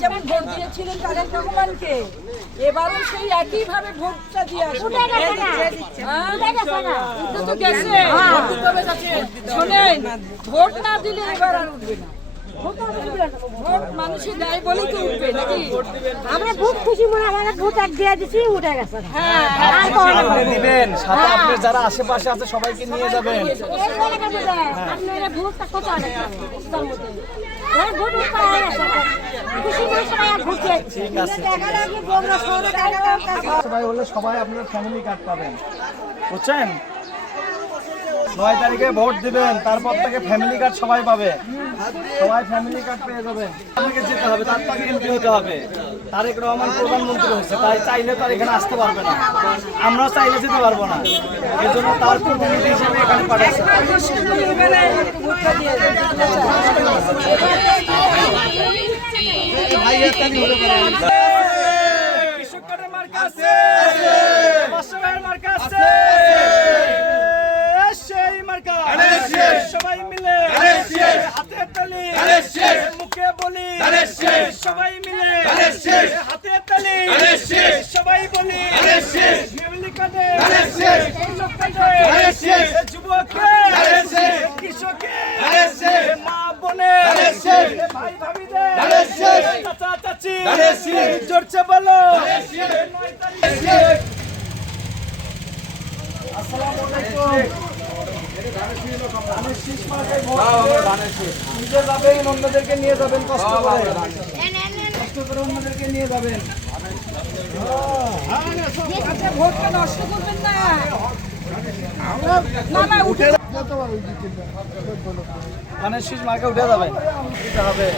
যেমন ভোট দিয়েছিলেন তারেক রহমানকে, এবারও সেই একইভাবে ভোটটা দিয়ে আসবেন। শোনেন, ভোট না দিলে এবার আর উঠবে না। ভোট মানুষই দেয় বলেই তো উঠবে নাকি? আমরা খুব খুশি মনে আমাদের ভোট এক দিয়ে দিচ্ছি, উঠে গেছে। হ্যাঁ, আপনি দিবেন, সাথে আপনি যারা আশেপাশে আছে সবাইকে নিয়ে যাবেন। আপনারা ভোটটা কত অনেক ভোট পাওয়া গেছে, খুশি মনে সবাই আর ভোট দিয়েছে। ঠিক আছে, সবাই হলে সবাই আপনার ফ্যামিলি কার্ড পাবেন, বুঝছেন? 9 তারিখে ভোট দিবেন, তারপর থেকে ফ্যামিলি কার্ড সবাই পাবে, সবাই ফ্যামিলি কার্ড পেয়ে যাবেন। আপনাকে যেতে হবে, তার থেকে এমপি হতে হবে। তারেক রহমান প্রধানমন্ত্রী হচ্ছে, তাই চাইলে তার এখানে আসতে পারবে না, আমরাও চাইলে যেতে পারবো না। এই জন্য তার প্রতিনিধি হিসেবে এখানে পাঠাচ্ছে। কৃষকের মার্কা আছে, বাসাবাড়ির মার্কা আছে, সেই মার্কা সবাই মিলে হাতে তালি, মুখে বলি সবাই মিলে হাতে তালি, সবাই বলি ফ্যামিলি কার্ডে, লোক কার্ডে, যুবকে, কৃষকে, মা বোনে, ভাই ভাবিদের, চাচা চাচি, জোরছে বলো। আসসালামু আলাইকুম। নিজে যাবেন, অন্যদেরকে নিয়ে যাবেন, কষ্ট করে অন্যদেরকে নিয়ে যাবেন। ভোটটা নষ্ট করবেন না। উঠে ধানের শীষ মার্কে উঠে যাবে, দিতে হবে।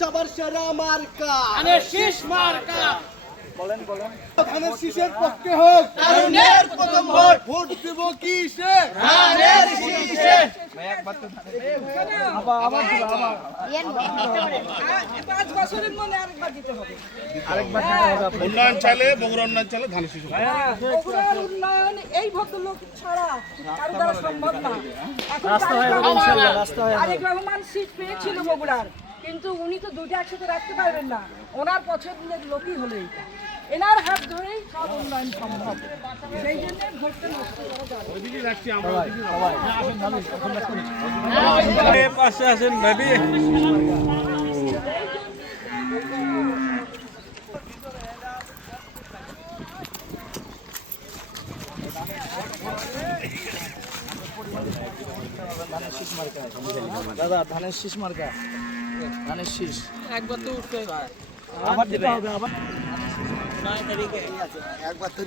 সবার সেরা মার্কা বলেন বলেন, ধানের শীষের পক্ষে হোক, তারুণ্যের প্রথম ভোট, ভোট দেব কিসে? ধানের শীষে। আবার 5 বছরের মধ্যে আরেকবার দিতে হবে। আরেকবার দিতে হবে আপনাকে। উন্নয়ন চাইলে বগুড়া উন্নয়ন চাইলে ধানের শীষ। বগুড়ার উন্নয়ন এই ভদ্রলোক ছাড়া কারো দ্বারা সম্ভব না। এখন রাস্তা হয়ে যাবে ইনশাআল্লাহ, রাস্তা হয়ে যাবে। তারেক রহমান সিট পেয়েছিল বগুড়ার, কিন্তু উনি তো দুটো একসাথে রাখতে পারবেন না। ওনার পছন্দের লোকই হলো এইটা, এনার হাত ধরেই সব উন্নয়ন সম্ভব। সেই জন্য ভোটটা নষ্ট করা যাবে। পাশে আসেন ভাবি। দাদা ধানের শীষ মার্কা, ধানের শীষ একবার তো উঠতে আবার দিতে হবে, আবার 9 তারিখে একবার তো